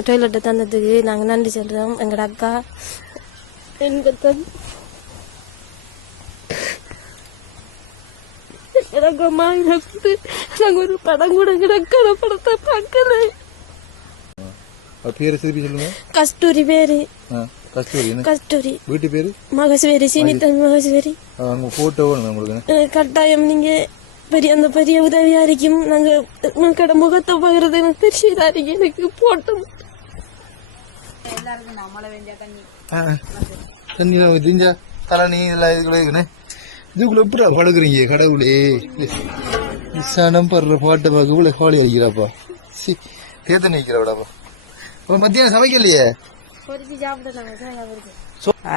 டொய்லெட்டை தந்ததுக்கு நாங்கள் நன்றி சொல்கிறோம் எங்களோட அக்கா எனக்கு அம்மா எனக்கு நாங்கள் ஒரு படம் கூட கிடக்கிற படத்தை பார்க்கல. அவர் பேரை திருப்பி சொல்லுங்க. கஸ்தூரி பேரு. கஸ்தூரி கஸ்தூரி. வீட்டு பேரு? மகஸ்வேரி சீனித்தன் போட்டோ உங்களுக்கு? அஹ் கட்டாயம் நீங்க பெரிய அந்த பெரிய உதவியா இருக்கும். நாங்க மக்களோட முகத்தை எனக்கு பெரிய இதா இருக்கு எனக்கு போட்டோம் தண்ணி திஞ்சா தலனி இதெல்லாம் இதுக்குள்ள இருக்குண்ணே இதுக்குள்ள எப்படி படுக்குறீங்க கடவுளே சனம் படுற பாட்டை பார்க்க இவ்வளோ ஹாலி அடிக்கிறாப்பா சி தேத்த நிற்கிறாப்பா அப்போ மத்தியானம் சமைக்கலையே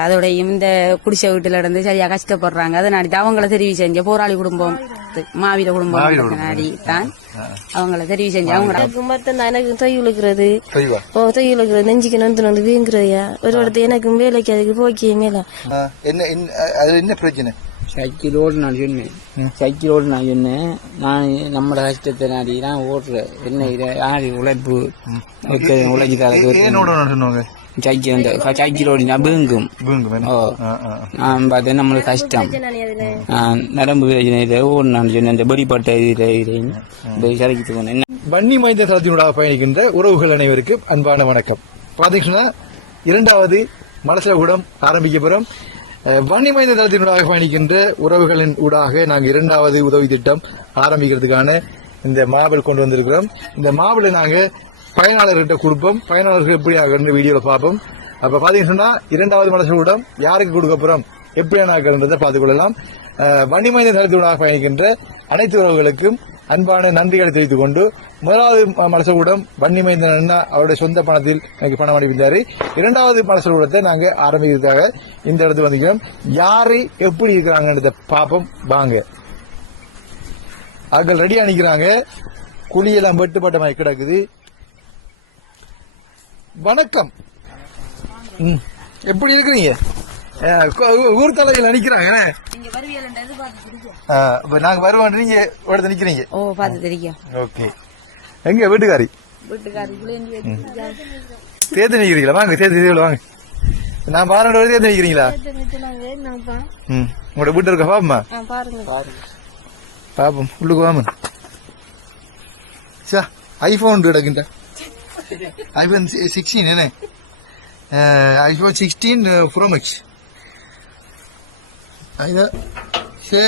அதோட இந்த குடிசை வீட்டுல இருந்து சரியா கஷ்டப்படுறாங்க. அதனாடி தான் அவங்கள தெரிவு செஞ்ச போராளி குடும்பம் மாவீர குடும்பம் தான் அவங்கள தெரிவு செஞ்சு அவங்க எனக்கு மட்டும் தான் எனக்கு தொய் உழுக்கிறது ஓ தொய் உழுக்கிறது நெஞ்சுக்கு நந்து வந்து வீங்குறதையா? ஒரு இடத்து எனக்கு வேலைக்கு அதுக்கு போக்கே மேல. என்ன என்ன பிரச்சனை? சைக்கிளோடு நான் சொன்னேன். சைக்கிளோடு நான் சொன்னேன். நான் நம்மளோட கஷ்டத்தை நாடி நான் ஓடுறேன். என்ன இது? யாரு உழைப்பு? உழைச்சி தரது சைக்கிள் அந்த நான் வீங்கும் நான் பார்த்தேன் நம்மளுக்கு கஷ்டம் நரம்பு பிரச்சனை இதை ஓடு நான் சொன்னேன் இந்த படிப்பட்ட இதில் இதை சரிக்கிட்டு போனேன் வன்னி மைந்த தளத்தினூடாக பயணிக்கின்ற உறவுகள் அனைவருக்கும் அன்பான வணக்கம் பாத்தீங்கன்னா இரண்டாவது மலசலகூடம் ஆரம்பிக்க போறோம் அஹ், வன்னி மைந்த தளத்தினூடாக பயணிக்கின்ற உறவுகளின் ஊடாக நாங்கள் இரண்டாவது உதவி திட்டம் ஆரம்பிக்கிறதுக்கான இந்த மாவல் கொண்டு வந்திருக்கிறோம். இந்த மாவலை நாங்க பயனாளர்கிட்ட கொடுப்போம். பயனாளர்கள் எப்படி ஆகணும்னு வீடியோல பார்ப்போம். அப்ப பாத்தீங்கன்னா சொன்னா இரண்டாவது மலசலகூடம் யாருக்கு கொடுக்க போறோம்? எப்படியான ஆக்கிறதை பார்த்துக் கொள்ளலாம். அஹ், வன்னி மைந்த தளத்தினூடாக பயணிக்கின்ற அனைத்து உறவுகளுக்கும் அன்பான நன்றிகளை தெரிவித்துக் கொண்டு முதலாவது ம- மலசகூடம் வன்னிமைந்தன் அண்ணா அவருடைய சொந்த பணத்தில் எனக்கு பணம் அனுப்பியிருந்தாரு. இரண்டாவது மலசகூடத்தை நாங்கள் ஆரம்பிக்கிறதுக்காக இந்த இடத்துக்கு வந்திருக்கிறோம். யாரு எப்படி இருக்கிறாங்கன்றத பாப்போம் வாங்க. அவர்கள் ரெடியாக நிற்கிறாங்க குழியெல்லாம் வெட்டுப்பட்டமாய் கிடக்குது. வணக்கம். ம், எப்படி இருக்கிறீங்க? ஊர்? அஹ், இப்ப நாங்க வருவோம் நீங்க இடத்துல நிக்கிறீங்க. ஓ தெரியும். ஓகே. எங்க வீட்டுக்காரி? தேர்த்து நிக்கிறீங்களா? வாங்க தேர்தல் வாங்க. நான் பாருங்க தேர்த்து நிக்கிறீங்களா? ம் உங்களோட வீட்டு இருக்க பாப்பமா? பாப்போம் உள்ளுக்கு வாம சா ஐபோன் கிடக்குண்ட ஐபோன் சிக்ஸ்டீன் என்ன? ஐபோன் சிக்ஸ்டீன் ப்ரோமேக்ஸ் சே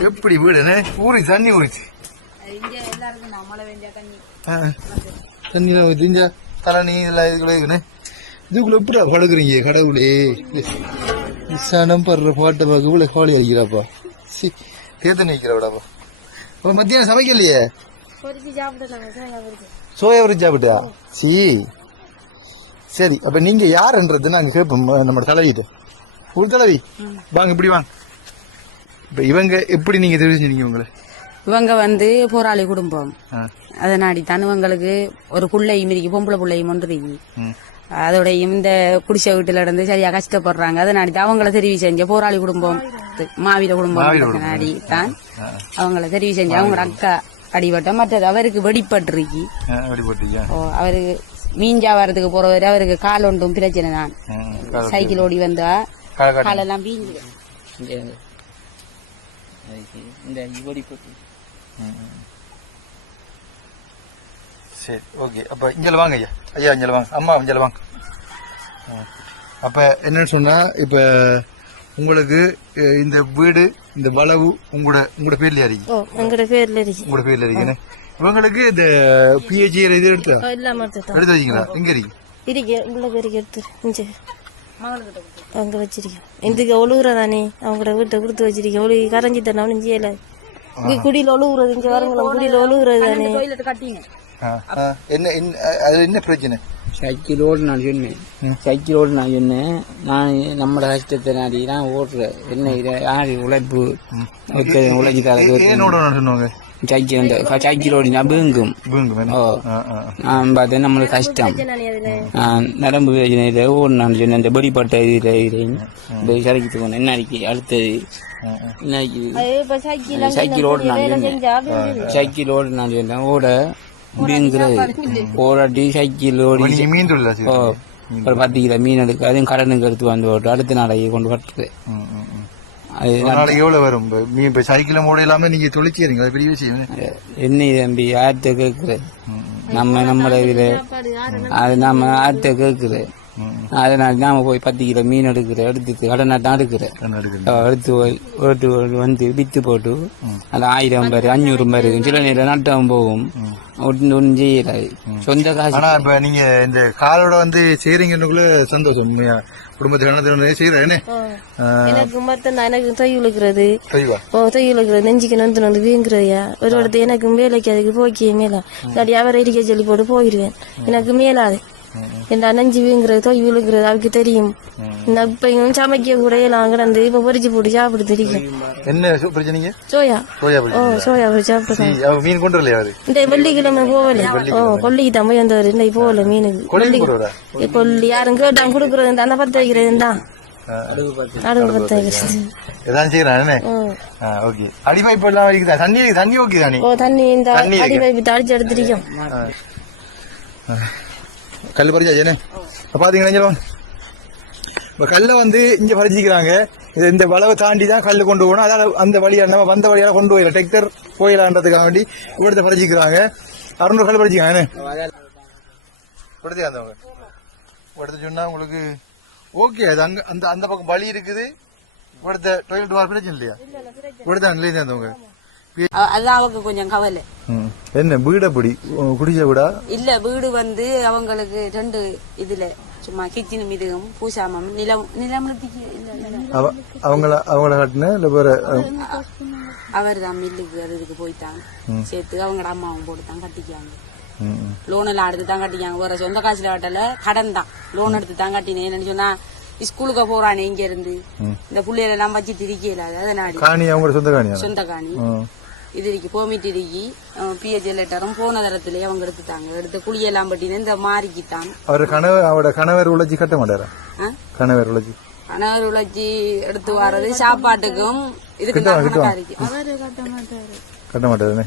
எப்படி வீடு என்ன? ஊறி தண்ணி ஊறிச்சு. ஆ. தண்ணியில திஞ்சா தலனி இதெல்லாம் இதுக்குள்ள இருக்குண்ணே இதுக்குள்ள எப்படி படுக்குறீங்க கடவுளே? சனம் படுற பாட்டை பார்க்க இவ்வளோ ஹாலி அடிக்கிறாப்பா. சி தேத்த நிற்கிறாப்பா அப்போ மத்தியானம் சமைக்கலையே? பொறிச்சு சாப்பிடலாம் சோயா வரி சாப்பிட்டா சி. சரி அப்ப நீங்க யாருன்றது நாங்க கேட்போம் நம்ம தலைவிட்டு ஒரு தலைவி? வாங்க இப்படி வாங்க. இப்ப இவங்க எப்படி நீங்க தெரிவு செஞ்சீங்க உங்களை இவங்க வந்து போராளி குடும்பம். அதனாடி தான் இவங்களுக்கு ஒரு புள்ளையும் இருக்கு பொம்பளை புள்ளையும் ஒன்று. அதோட இந்த குடிசை வீட்டுல இருந்து சரியா கஷ்டப்படுறாங்க. அதனாடி தான் அவங்கள தெரிவு செஞ்ச போராளி குடும்பம். மாவீர குடும்பம் நாடி தான் அவங்கள தெரிவு செஞ்ச. அவங்களோட அக்கா. அடிபட்ட மற்றது அவருக்கு வெடிப்பட்டிருக்கு. ஓ அவருக்கு மீஞ்சா வரதுக்கு போறவர் அவருக்கு கால் ஒன்றும் பிரச்சனை தான். சைக்கிள் ஓடி வந்தா. காலெல்லாம் இந்த படிப்பட்டு சரி ஓகே. அப்ப இங்க வாங்க ஐயா. ஐயா இங்க வாங்க. அம்மா இங்க வாங்க. அப்ப என்னன்னு சொன்னா இப்ப உங்களுக்கு இந்த வீடு இந்த வளவு உங்களோட உங்களோட பேர்ல இருக்கு ஓ எங்களோட பேர்ல இருக்கு உங்களோட பேர்ல இருக்குன்னு இவங்களுக்கு இந்த பிஹெச்சி இது எடுத்து இல்லாம எடுத்து வச்சீங்களா? எங்க இருக்கு? இருக்கு உள்ள பேருக்கு எடுத்து அங்க வச்சிருக்கேன் இதுக்கு ஒழுகுறதானே அவங்களோட வீட்டை கொடுத்து வச்சிருக்கேன் ஒழுகி கரைஞ்சி அவனு செய்யல இங்க குடியில ஒழுகுறது இங்க வரங்களா குடியில ஒழுகுறது தானே. என்ன என்ன- அதுல என்ன பிரச்சனை? சைக்கிளோடு நான் சொன்னேன் சைக்கிளோடு நான் சொன்னேன் நான் நம்மளோட கஷ்டத்தை நாடி நான் ஓடுறேன் என்ன இது? யாரு உழைப்பு? உழைச்சி தரது சைக்கிள் அந்த சைக்கிளோடு நான் வீங்கும். ஓ. ஆ, ஆ. நான் பார்த்தேன் நம்மளுக்கு கஷ்டம். நான் நரம்பு பிரச்சனை இதை ஓடு நான் சொன்னேன். இந்த படிப்பட்ட இதில் இதை. சரிக்கிட்டு போனேன் என்ன அடிக்கி அடுத்தது. என்ன சைக்கிள் சைக்கிளோடு நான் சொன்னேன் அப்படி சைக்கிளோடு நான் சொன்னேன் ஓட இப்படிங்கிறது போராட்டி சைக்கிள் ஓடி மீன் ஓ? ஒரு பத்து கிலோ மீன் எடுக்க அதையும் கடனுக்கு எடுத்து வந்து போட்டு அடுத்த நாளைக்கு கொண்டு வரட்டு ம், ம், ம். அது ஒரு நாளைக்கு எவ்வளவு வரும்? மீன் இப்ப சைக்கிள் மூட இல்லாம நீங்க தொழிக்கிறீங்க அது பெரிய விஷயம். என்ன தம்பி யார்கிட்ட கேட்குற நம்ம நம்மள இதுல அது நம்ம யார்கிட்ட கேட்குற அதனால நாம போய் பத்து கிலோ மீன் எடுக்கிற எடுத்துட்டு கடனை தான் எடுக்கிற. என்ன எடுக்குது? எடுத்து போய் வந்து வித்து போட்டு அது ஆயிரம் பேர் அஞ்சூறு பேர் சில நேரம் நட்டம் போகும். ஒன்றும் ஒன்றும் செய்யலாது சொந்த காசு. ஆனா இப்ப நீங்க இந்த காலோட வந்து செய்றீங்கன்னுக்குள்ள சந்தோஷம். உண்மையா குடும்பத்துல என்ன? செய்யறேன் என்ன எனக்கு மட்டும் தான் எனக்கு தொய் ஓ தொய் விழுக்கிறது நெஞ்சுக்கு நொந்து நொந்து வீங்குறதையா ஒரு இடத்து எனக்கு வேலைக்கு அதுக்கு போக்கே மேலா. இல்லாட்டி அவரை இருக்க சொல்லி போட்டு போயிடுவேன் எனக்கு மேலாது. என் நெஞ்சு வீங்குறது தொய் விழுக்கிறது அவருக்கு தெரியும் நான் இப்ப இங்க சமைக்க கூட எல்லாம் கிடந்து இப்ப பொரிச்சு போட்டு சாப்பிட்டு தெரியும். என்ன பிரச்சனைங்க சோயா. சோயா ஓ சோயா பொரிச்சு சாப்பிட்டு மீன் கொண்டு வரலையா இந்த வெள்ளிக்கிழமை போகல ஓ கொல்லிக்கு தான் போய் வந்தவர். இந்த போகல மீனுக்கு ஏ, கொல்லி யாரும் கேட்டான் கொடுக்கறது அந்த பத்த வைக்கிறது தான். அடிப்பைப்பு எல்லாம் இருக்குதா தண்ணி தண்ணி ஓகே தானே? ஓ தண்ணி இந்த தண்ணி அடி பைப்பு தடிச்சு எடுத்துருக்கோம் கல் பறிச்சாச்சேனே பார்த்தீங்கன்னா இப்போ கல்லை வந்து இங்கே பறிச்சிக்கிறாங்க. இது இந்த வளவை தாண்டி தான் கல் கொண்டு போகணும். அதால் அந்த வழியாக நம்ம வந்த வழியால் கொண்டு போயிடலாம். டெக்டர் போயிடலான்றதுக்காக வேண்டி இவ்வளோத்தை பறிச்சிக்கிறாங்க. அறுநூறு கல் பறிச்சிக்காங்க கொடுத்தே அந்தவங்க கொடுத்து சொன்னால் உங்களுக்கு ஓகே. அது அங்கே அந்த அந்த பக்கம் வழி இருக்குது. இவ்வளோத்த டொய்லெட் வார் பிரச்சனை இல்லையா? இவ்வளோத்த அங்கே அந்தவங்க அதுதான் அவங்க கொஞ்சம் கவலை. என்ன வீட பிடி குடிச்ச வீடா? இல்ல வீடு வந்து அவங்களுக்கு ரெண்டு இதுல சும்மா கிச்சனும் இதுவும் பூசாமம் நிலம் நிலமத்துக்கு இல்ல நிலம் அவ- அவங்கள அவங்கள கட்டின இல்ல வேற அஹ், அவர் தான் மில்லுக்கு அது இதுக்கு போயிட்டாங்க. சேர்த்து அவங்களோட அம்மாவும் போட்டு தான் கட்டிக்காங்க. லோன் எல்லாம் எடுத்து தான் கட்டிக்காங்க வேற சொந்த காசுல கட்டல கடன் தான். லோன் எடுத்து தான் கட்டினேன். என்னன்னு சொன்னா ஸ்கூலுக்கு போறானே இங்க இருந்து இந்த பிள்ளைகள் எல்லாம் வச்சு திரிக்கல அதனாடி. காணி சொந்த காணியா? சொந்த காணி. ம். இது இருக்கு. போமிட்டு இருக்கி பிஹெச் லெட்டரும் போன தரத்துல அவங்க எடுத்துட்டாங்க. எடுத்து குழியெல்லாம் பட்டினு இந்த மாறிக்கிட்டான். அவர் கணவர் அவரோட கணவர் உழைச்சி கட்ட மாட்டாரா? கணவர் உழைச்சி கணவர் உழைச்சி எடுத்து வர்றது சாப்பாட்டுக்கும் இதுக்கு கட்ட மாட்டாரு.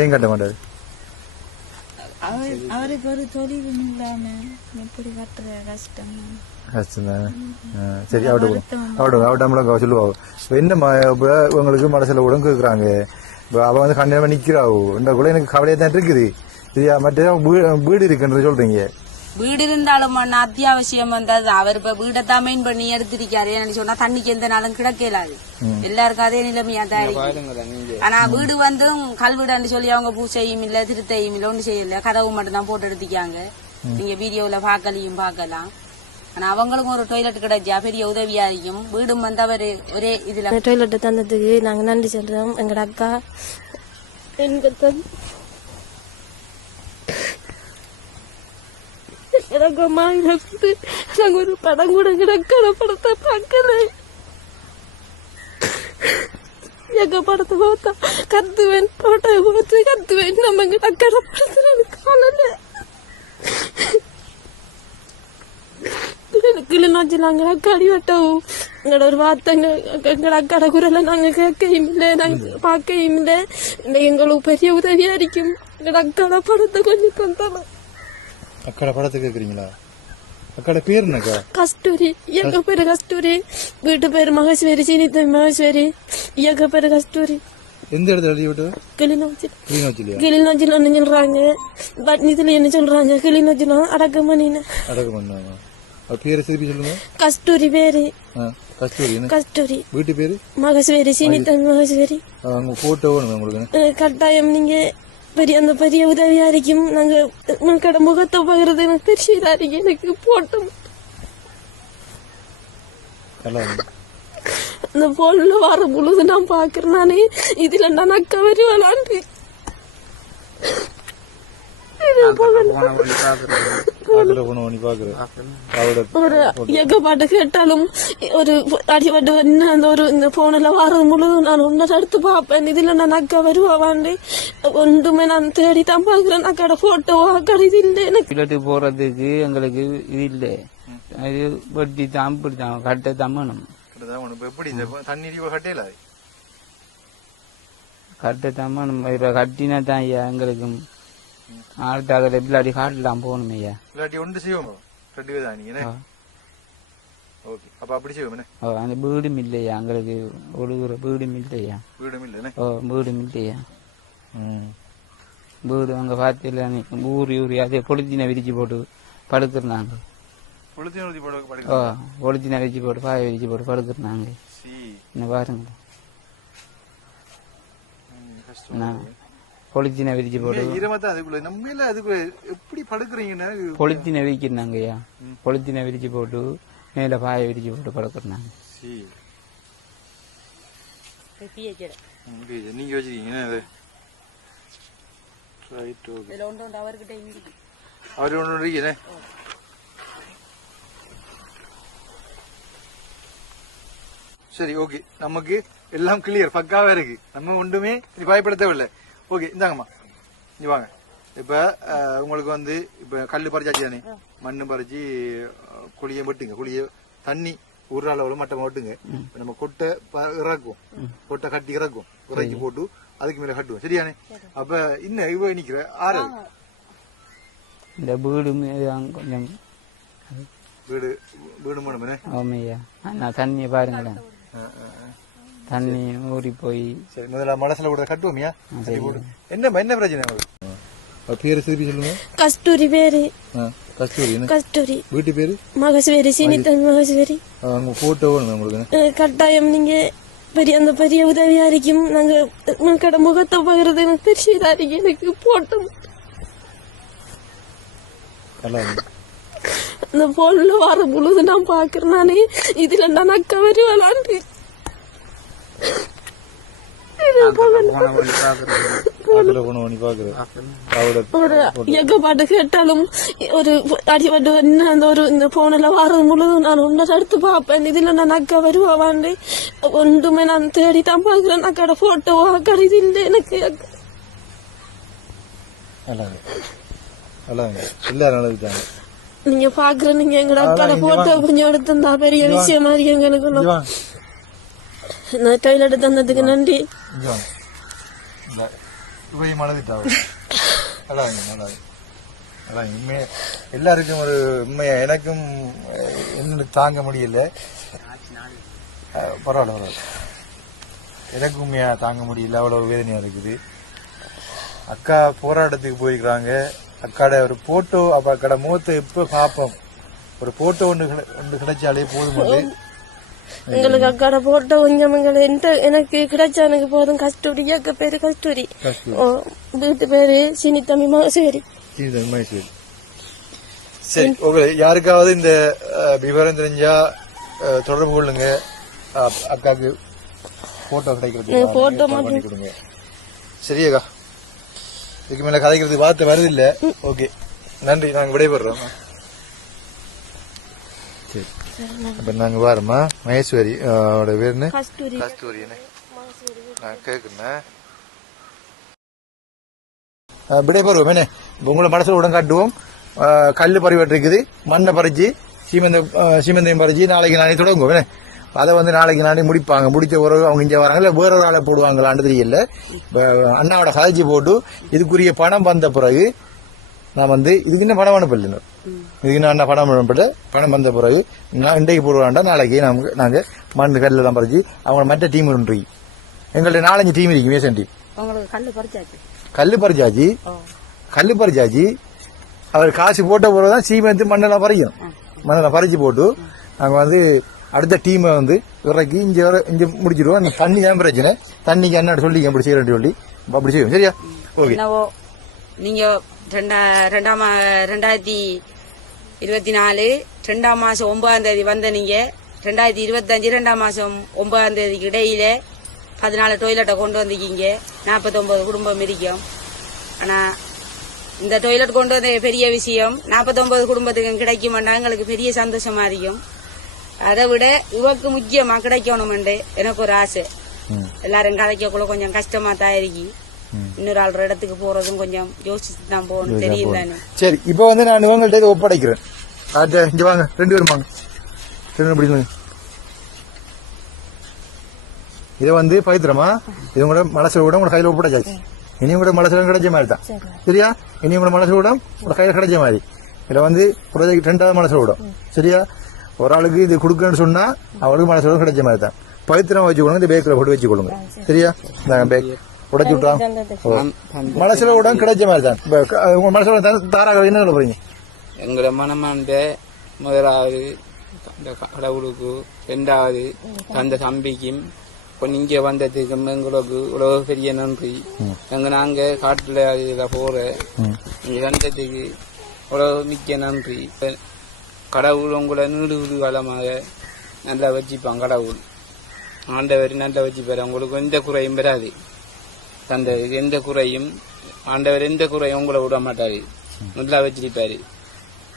ஏன் கட்ட மாட்டாரு? அவருக்கு ஒரு தொழில் இல்லாம எப்படி கட்டுற கஷ்டம்? கஷ்டம்தானே சரி அவட அவட அவட நம்மள சொல்லுவாங்க இப்ப என்ன ம- இப்ப இவங்களுக்கு மனசுல உடம்பு கேக்குறாங்க இப்ப அவ வந்து கண்ணாம நிக்கிறாவோ இந்த கூட எனக்கு கவலையா தான் இருக்குது சரியா மற்ற வீடு இருக்குன்னு சொல்றீங்க வீடு இருந்தாலும் அத்தியாவசியம் வந்தது அவர் இப்ப வீடைத்தான் மெயின் பண்ணி எடுத்திருக்காரு ஏன்னு சொன்னா தண்ணிக்கு எந்த நாளும் கிடக்கலாது எல்லாருக்கும் அதே நிலைமையா தான் இருக்கு ஆனா வீடு வந்து கல்வீடான்னு சொல்லி அவங்க பூசையும் இல்ல திருத்தையும் இல்ல ஒண்ணு செய்யல கதவு மட்டும் தான் போட்டு எடுத்திக்காங்க நீங்க வீடியோல பாக்கலையும் பார்க்கலாம் ஆனா அவங்களுக்கும் ஒரு டொய்லெட் கிடைச்சா பெரிய உதவியா இருக்கும் வீடும் வந்து அவரு ஒரே இதுல. டொய்லெட் தந்ததுக்கு நாங்க நன்றி சொல்றோம். எங்கட அக்கா எங்க எனக்கு அம்மா இருந்து நாங்க ஒரு படம் கூட கிடக்கிற படத்தை பார்க்கல. எங்க படத்தை பார்த்தா கத்துவேன் போட்டோ பார்த்து கத்துவேன். நம்ம கிடக்கிற படத்துல காணலை. கிளிநொச்சி நாங்க அக்காடி வட்டோம் எங்களோட ஒரு வார்த்தைங்க எங்களோட அக்காட குரலை நாங்க கேட்கையும் இல்லை நாங்க பார்க்கையும் இல்லை. எங்களுக்கு பெரிய உதவியா இருக்கும். எங்களோட அக்காட படத்தை கொஞ்சம் தந்தாலும் அக்கட படத்தை கேக்குறீங்களா அக்கட பேர் என்னக்கா? கஸ்தூரி எங்க பேரு கஸ்தூரி. வீட்டு பேரு மகேஸ்வரி சீனித்த மகேஸ்வரி. எங்க பேரு கஸ்தூரி. எந்த இடத்துல எழுதி விட்டு கிளிநொச்சி கிளிநொச்சிலையா கிளிநொச்சில என்ன சொல்றாங்க. பட்னித்துல என்ன சொல்றாங்க? கிளிநொச்சில அடக்கம் பண்ணுவாங்க அவர் பேரை திருப்பி சொல்லுங்க. கஸ்தூரி பேரு. கஸ்தூரி கஸ்தூரி. வீட்டு பேரு? மகேஸ்வரி சீனித்த மகேஸ்வரி அவங்க போட்டோ உங்களுக்கு. கட்டாயம் நீங்க பெரிய அந்த பெரிய உதவியா இருக்கும். நாங்க உங்களோட முகத்தை பகிர்றது எனக்கு பெரிய இதா இருக்கு எனக்கு போட்டோம். அந்த போன்ல வர பொழுது நான் பாக்குறேன் நானே இதுல நான் அக்கா வருவாளான்னு இது போகல. பாக்குற போன பண்ணி பாக்குறேன் அவரோட ஒரு எங்க பாட்டு கேட்டாலும் ஒரு அடிபட்டு என்ன அந்த ஒரு இந்த போனில் வாரம் முழுதும் நான் ஒன்றை எடுத்து பார்ப்பேன். இதுல நான் அக்கா வருவாவாண்டு. ஒன்றுமே நான் தேடி தான் பாக்குறேன் அக்காட போட்டோ அக்காட இது இல்லை. எனக்கு கிலோட்டு போறதுக்கு எங்களுக்கு இது இல்லை. அது வட்டி தான் இப்படி தான் கட்ட எப்படி தண்ணீர் கட்டையில? கட்டத்தாம நம்ம இப்ப கட்டினா தான் ஐயா எங்களுக்கும் ஆள்தாக இல்லாட்டி காட்டலாம் போகணும் ஐயா இல்லாட்டி ஒன்று செய்வோம் ரெண்டு பேர் தான் நீங்க ஆ. ஓகே அப்ப அப்படி செய்வோம் ஓ அந்த வீடும் இல்லையா எங்களுக்கு ஒழுகுற வீடும் இல்லையா வீடும் இல்லைண்ணே ஓ வீடும் இல்லையா வீடு அங்க பார்த்துல ஊறி ஊறி அதே பொலித்தின விரிச்சு போட்டு படுத்துருந்தாங்க ஓ விரிச்சு போட்டு பாய விரிச்சு போட்டு படுத்துருந்தாங்க இந்த பாருங்க ம், நான் பொலித்தின விரிச்சு போட்டு ஈரமா தான் அதுக்குள்ள. நம்ம அதுக்குள்ள எப்படி படுக்கிறீங்கன்னா பொலித்தின விரிக்கிறாங்க ஐயா. பொலித்தின விரிச்சு போட்டு மேல பாய விரிச்சு போட்டு இது நீங்க வச்சிருக்கீங்க அவர் ஒன்று இருக்கீங்க சரி ஓகே நமக்கு எல்லாம் கிளியர் பக்காவா இருக்கு. நம்ம ஒன்றுமே பயப்பட தேவையில்லை ஓகே இந்தாங்கம்மா. நீ வாங்க. இப்ப உங்களுக்கு வந்து இப்ப கல்லு பறிச்சாச்சு தானே? மண்ணு பறிச்சு குழியை வெட்டுங்க. குழியை தண்ணி ஒரு அளவுல மட்டமா வெட்டுங்க. நம்ம கொட்டை இறக்கும் கொட்டை கட்டி இறக்கும் இறக்கி போட்டு அதுக்கு மேல கட்டுவோம். சரியானே? அப்ப இன்னும் இவ நிக்கிற ஆறு. இந்த அங்க கொஞ்சம் வீடு வீடு மனமே ஆமையா நான் தண்ணியை பாருங்களேன். தண்ணி ஊறி போய் சரி முதல்ல மனசுல கூட கட்டுவோமியா? என்ன என்ன பிரச்சனை பேரு திருப்பி சொல்லுங்க. கஸ்தூரி பேரு. கஸ்தூரி கஸ்தூரி. வீட்டு பேரு? மகஸ்வேரி சீனித்தன் மகஸ்வேரி அவங்க போட்டோ உங்களுக்கு கட்டாயம் நீங்க பெரிய அந்த பெரிய உதவியா இருக்கும். நாங்க மக்கட முகத்தை பகிர்றது எனக்கு பெரிய இதா இருக்கு. எனக்கு போட்டோம் நல்லா அந்த போன்ல வர பொழுது நான் பாக்குறேன் நானே இதுல நான் அக்கா வருவாளான்னு பாக்குற போன பண்ணி பாக்குறேன் அவரோட ஒரு எங்க பாட்டு கேட்டாலும் ஒரு அடிபட்டு என்ன அந்த ஒரு இந்த போன்ல வாரம் முழுதும் நான் ஒன்றை எடுத்து பார்ப்பேன் இதுல நான் அக்கா வருவாவாண்டு ஒன்றுமே நான் தேடி தான் பாக்குறேன் அக்காட போட்டோ அக்கா இது இல்லை எனக்கு நீங்க பாக்குற நீங்க எங்கட அக்காட போட்டோ கொஞ்சம் எடுத்திருந்தா பெரிய விஷயம் மாதிரி எங்களுக்கு வாங்க இந்த டாய்லெட் தந்ததுக்கு நன்றி இங்க வாங்க இந்த இவை மனதிட்டாவும் நல்லா இருங்க, நல்லா இருங்க. நல்லா இருங்க. உண்மையா எல்லாருக்கும் ஒரு உண்மையா எனக்கும் என்ன தாங்க முடியல பரவாயில்ல பரவாயில்ல எனக்கும் உண்மையா தாங்க முடியல அவ்வளவு வேதனையா இருக்குது அக்கா போராட்டத்துக்கு போயிருக்கிறாங்க அக்காட ஒரு போட்டோ அப்ப அக்காட முகத்தை எப்ப பாப்போம் ஒரு போட்டோ ஒன்று ஒன்று கிடைச்சாலே போதும் எங்களுக்கு அக்காட போட்டோ கொஞ்சம் எங்களை எந்த எனக்கு கிடைச்சா எனக்கு போதும் கஸ்தூரி அக்கா பேரு கஸ்தூரி வீட்டு பேரு சினித்தம்பி மகசேரி சரி ஓகே யாருக்காவது இந்த விவரம் தெரிஞ்சா தொடர்பு கொள்ளுங்க அக்காக்கு போட்டோ கிடைக்கிறது photo பண்ணி கொடுங்க சரியாக்கா இதுக்கு மேல கதைக்கிறதுக்கு வார்த்தை வருது இல்ல ஓகே நன்றி நாங்க விடைபெறோம் சரி அப்ப நாங்க வாரமா மகேஸ்வரி அஹ், அவரோட பேர் என்ன கஸ்தூரி நான் கேட்குறேன் விடைபெறுவோம் என்ன உங்களை மனசுல உடன் காட்டுவோம் அஹ், கல்லு பறிவட்டு இருக்குது மண்ணை பறிச்சு சீமந்த சீமந்தையும் பறிச்சு நாளைக்கு நானே தொடங்குவோம் என்ன அதை வந்து நாளைக்கு நானே முடிப்பாங்க முடிச்ச உறவு அவங்க இங்கே வராங்க இல்லை வேற ஒரு ஆளை போடுவாங்களான்னு தெரியல இப்ப அண்ணாவோட கதைச்சி போட்டு இதுக்குரிய பணம் வந்த பிறகு நான் வந்து இதுக்கு இன்னும் பணம் அனுப்பல இதுக்கு நான் பணம் அனுப்பல? பணம் வந்த பிறகு நான் இன்றைக்கு போடுவாண்டா நாளைக்கு நமக்கு நாங்கள் மண் கல்லெல்லாம் பறிச்சு அவங்க மற்ற டீம் இருக்கு எங்கள்ட்ட நாலஞ்சு டீம் இருக்கு மேசன் டீம் கல்லு பறிச்சாச்சு. கல்லு பறிச்சாச்சு. அவர் காசு போட்ட பிறகு தான் சீமெந்து மண்ணெல்லாம் பறிக்கணும். மண்ணெல்லாம் பறிச்சு போட்டு நாங்கள் வந்து அடுத்த டீமை வந்து இறக்கி இங்கே வர இங்கே முடிச்சிடுவோம். அந்த தண்ணி தான் பிரச்சனை. தண்ணிக்கு என்ன சொல்லி அப்படி செய்யறேன் சொல்லி அப்படி செய்வோம். சரியா? ஓகே. நீங்க ரெண்டா ரெண்டாம் ரெண்டாயிரத்தி இருபத்தி நாலு ரெண்டாம் மாசம் ஒன்பதாம் தேதி வந்த நீங்க ரெண்டாயிரத்தி இருபத்தஞ்சு ரெண்டாம் மாசம் ஒன்பதாம் தேதிக்கு இடையில பதினாலு டொய்லெட்டை கொண்டு வந்திருக்கீங்க. நாற்பத்தொன்பது குடும்பம் இருக்கும். ஆனா இந்த டொய்லெட் கொண்டு வந்த பெரிய விஷயம். நாற்பத்தொன்பது குடும்பத்துக்கு கிடைக்குமாண்டா எங்களுக்கு பெரிய சந்தோஷமா இருக்கும். அதை விட இவக்கு முக்கியமா கிடைக்கணுமெண்டு எனக்கு ஒரு ஆசை. எல்லாரும் கதைக்கக்குள்ள கொஞ்சம் கஷ்டமா தான் இருக்கு. இன்னொரு ஆள் இடத்துக்கு போறதும் கொஞ்சம் யோசிச்சு தான் போகணும். தெரியும் தானே சரி இப்போ வந்து நான் இவங்கள்ட்ட இதை ஒப்படைக்கிறேன். அத இங்க வாங்க. ரெண்டு பேரும் வாங்க. ரெண்டு பேரும் பிடிங்க. இதை வந்து பவித்திரமா இது கூட மனசுல கூட உங்க கையில ஒப்படைச்சாச்சு. இனியும் கூட மனசுல கிடைச்ச மாதிரி தான். சரியா? இனியும் கூட மனசுல கூட உங்க கையில கிடைச்ச மாதிரி. இதுல வந்து ப்ராஜெக்ட் ரெண்டாவது மனசுல விடும் சரியா? ஒரு ஆளுக்கு இது கொடுக்கணும்னு சொன்னா அவளுக்கு மனசுல கூட கிடைச்ச மாதிரி தான். பவித்திரம் வச்சுக்கொள்ளுங்க இந்த பேக்கில் போட்டு வச்சுக்கொள்ளுங்க. சரியா? இந்த பேக் உடைச்சு விட்டான் ஓ. மனசுல கூட கிடைச்ச மாதிரி தான். உங்க மனசுல தாராக என்ன சொல்ல போறீங்க? எங்களை மனமாண்ட முதலாவது அந்த கடவுளுக்கு ரெண்டாவது அந்த தம்பிக்கும் இப்போ இங்கே வந்ததுக்கும் எங்களுக்கு இவ்வளவு பெரிய நன்றி. எங்க நாங்க காட்டுல இதுல போற இங்க வந்ததுக்கு இவ்வளவு மிக்க நன்றி. கடவுள் உங்களை நீடு காலமாக நல்லா வச்சுப்பான் கடவுள். ஆண்டவர் நல்லா வச்சுப்பாரு. உங்களுக்கு எந்த குறையும் வராது. தந்த எந்த குறையும் ஆண்டவர் எந்த குறையும் உங்களை விட மாட்டாரு. நல்லா வச்சிருப்பாரு.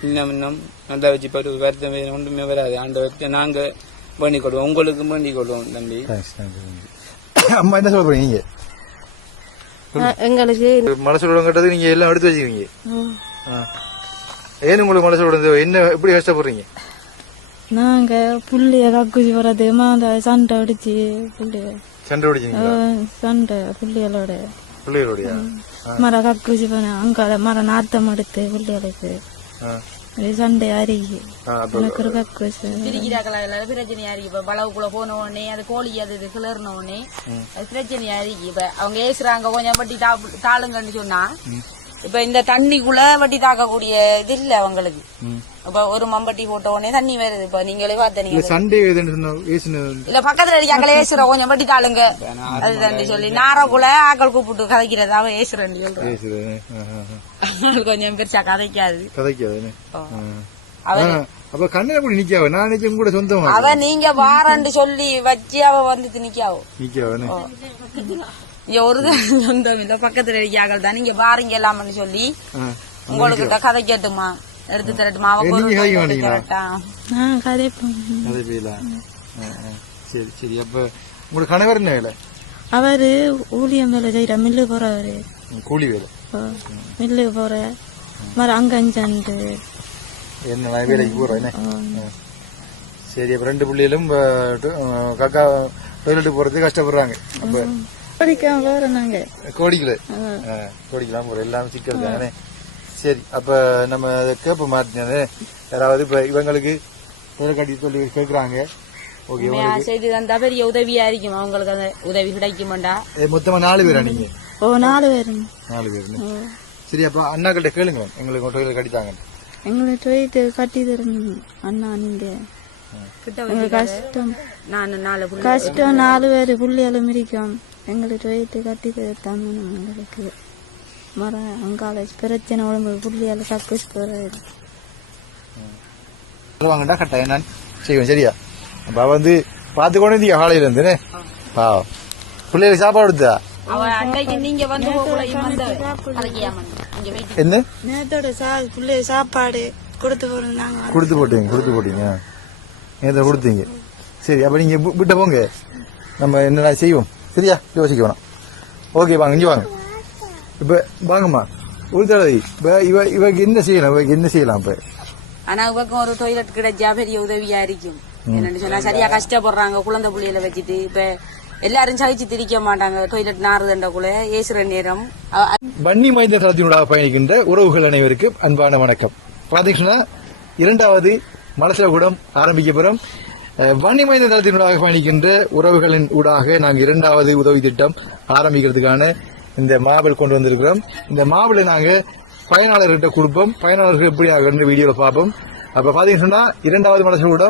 இன்னும் இன்னும் நல்லா வச்சுப்பாரு வருத்தம் ஒன்றுமே வராது. ஆண்டவர்கிட்ட நாங்க வேண்டிக் கொள்வோம். உங்களுக்கு வேண்டிக் கொள்வோம் தம்பி. அம்மா என்ன சொல்ல போறீங்க? எங்களுக்கு மனசுல விடங்கிறது நீங்க எல்லாம் எடுத்து வச்சுக்கிறீங்க. ஆ. ஏன் உங்களுக்கு மனசுல விடுறது என்ன எப்படி கஷ்டப்படுறீங்க? நாங்க புள்ளிய கக்குச்சி போறது மாந்த சண்டை அடிச்சு புள்ளிய சண்டை பிடிச்சிங்களா சண்டை புள்ளிகளோட பிள்ளைகளுடைய மர கக்குச்சி போன அங்கால மர நாத்தம் எடுத்து புள்ளிகளுக்கு சண்டை அருகி. எனக்கு ஒரு கக்குச்சி பிரிக்கிறாங்களா எல்லாரும் பிரச்சனையா இருக்கு இப்ப பலவுக்குள்ள போன உடனே அது கோழி அது இது கிளறின உடனே அது பிரச்சனையா இருக்கு இப்ப அவங்க ஏசுறாங்க கொஞ்சம் வட்டி தா- தாளுங்கன்னு சொன்னா இப்ப இந்த தண்ணிக்குள்ள வட்டி தாக்கக்கூடிய இது இல்ல அவங்களுக்கு. இப்ப ஒரு மம்பட்டி போட்ட உடனே தண்ணி வருது. இப்ப நீங்களே பார்த்தீங்க சண்டே இல்ல பக்கத்துல இருக்காங்களே ஏசுற கொஞ்சம் வட்டி தாளுங்க. அதுதான் சொல்லி. நாரக்குள்ள ஆக்கள் கூப்பிட்டு கதைக்கிறது அவன் ஏசுறேன்னு சொல்றான். கொஞ்சம் பெருசா கதைக்காது. கதைக்காதுன்னு. ஆ. அவன் அப்ப கண்ணை எப்படி நிக்காவ? நான் நினைச்சேன் கூட சொந்தமா அவன் நீங்க வாரன்னு சொல்லி வச்சு அவ வந்து நிக்காவோ. நிக்காவன்னு இங்க ஒரு சொந்தம் இல்ல பக்கத்துல இருக்கார்கள் தான். நீங்க பாருங்க எல்லாம்னு சொல்லி. உங்களுக்கு கதை கேட்டுமா? எடுத்து தரட்டுமா? அவ போயிலாம் சரி சரி. அப்ப உங்களுக்கு கணவர் என்ன வேலை? அவரு ஊழியம் வேலை செய்யற மில்லு போறவரு. கூலி வேலை. ஓ, மில்லுக்கு போற. மர அங்க அஞ்சாண்டு என்ன வேலைக்கு போறேன். சரி அப்ப ரெண்டு பிள்ளைகளும் காக்கா டொய்லெட் போறதுக்கு கஷ்டப்படுறாங்க. அப்ப படிக்காம போற நாங்க. கோடிக்கல கோடிக்கலாம் போற எல்லாம் சிக்கல் தானே? சரி அப்ப நம்ம அதை கேட்ப மாட்டேன் யாராவது இப்ப இவங்களுக்கு வேலை கட்டி சொல்லி கேக்குறாங்க செய்து தந்தா பெரிய உதவியா இருக்கும். அவங்களுக்கு அந்த உதவி கிடைக்குமாண்டா? மொத்தமா நாலு பேரா நீங்க? ஓ நாலு பேரும் நாலு பேர் சரி அப்ப அண்ணாக்கிட்ட கேளுங்க எங்களுக்கு டொய்லெட் கட்டித்தாங்க எங்களை டொய்ட்டு கட்டி தரணும் அண்ணா நீங்க. கிட்ட எங்களுக்கு கஷ்டம். நான் நாலு புள்ளி கஷ்டம் நாலு பேர் புள்ளியால மிரிக்கும் எங்களுக்கு டொய்ட்டு கட்டி தரத்தாங்க எங்களுக்கு மர அங்கால பிரச்சனை உடம்பு புள்ளியால கக்குச்சு போறது வாங்கடா கட்டாயம் நான் செய்வேன் சரியா? அப்ப வந்து பார்த்து கொண்டு இருந்தீங்க காலையில இருந்து பாவம் பிள்ளைகளுக்கு சாப்பாடு கொடுத்தா? அவ அன்னைக்கு நீங்க வந்து போகலையும் வந்து கதைக்கியாம இங்க வீட்டு என்ன? நேத்தோட சா புள்ளைய சாப்பாடு கொடுத்து போறாங்க கொடுத்து போட்டீங்க கொடுத்து போட்டீங்க. நேற்று கொடுத்தீங்க. சரி அப்ப நீங்க விட்ட போங்க. நம்ம என்ன செய்வோம்? சரியா? யோசிக்க வேணாம் ஓகே வாங்க இங்க வாங்க. இப்ப வாங்கம்மா. ஒரு தடவை இப்ப இவ இவக்கு என்ன செய்யலாம்? இவக்கு என்ன செய்யலாம் இப்ப? ஆனா இவக்கும் ஒரு டொய்லெட் கிடைச்சா பெரிய உதவியா இருக்கும். என்னன்னு சொன்னா சரியா கஷ்டப்படுறாங்க குழந்தை புள்ளையில வச்சுட்டு. இப்ப எல்லாரும் சகிச்சு திரிக்க மாட்டாங்க டொய்லெட் நாறுதண்டக்குள்ள ஏசுற நேரம். வன்னி மைந்த தளத்தினூடாக பயணிக்கின்ற உறவுகள் அனைவருக்கும் அன்பான வணக்கம். பாத்தீங்கன்னா இரண்டாவது மலசலகுடம் ஆரம்பிக்க போறோம். அஹ், தளத்தினூடாக பயணிக்கின்ற உறவுகளின் ஊடாக நாங்கள் இரண்டாவது உதவி திட்டம் ஆரம்பிக்கிறதுக்கான இந்த மாபிள் கொண்டு வந்திருக்கிறோம். இந்த மாபிளை நாங்கள் பயனாளர்கிட்ட கொடுப்போம். பயனாளர்கள் எப்படி ஆகணும்னு வீடியோவில் பார்ப்போம். அப்போ பார்த்தீங்கன்னா இரண்டாவது மலசலகுடம்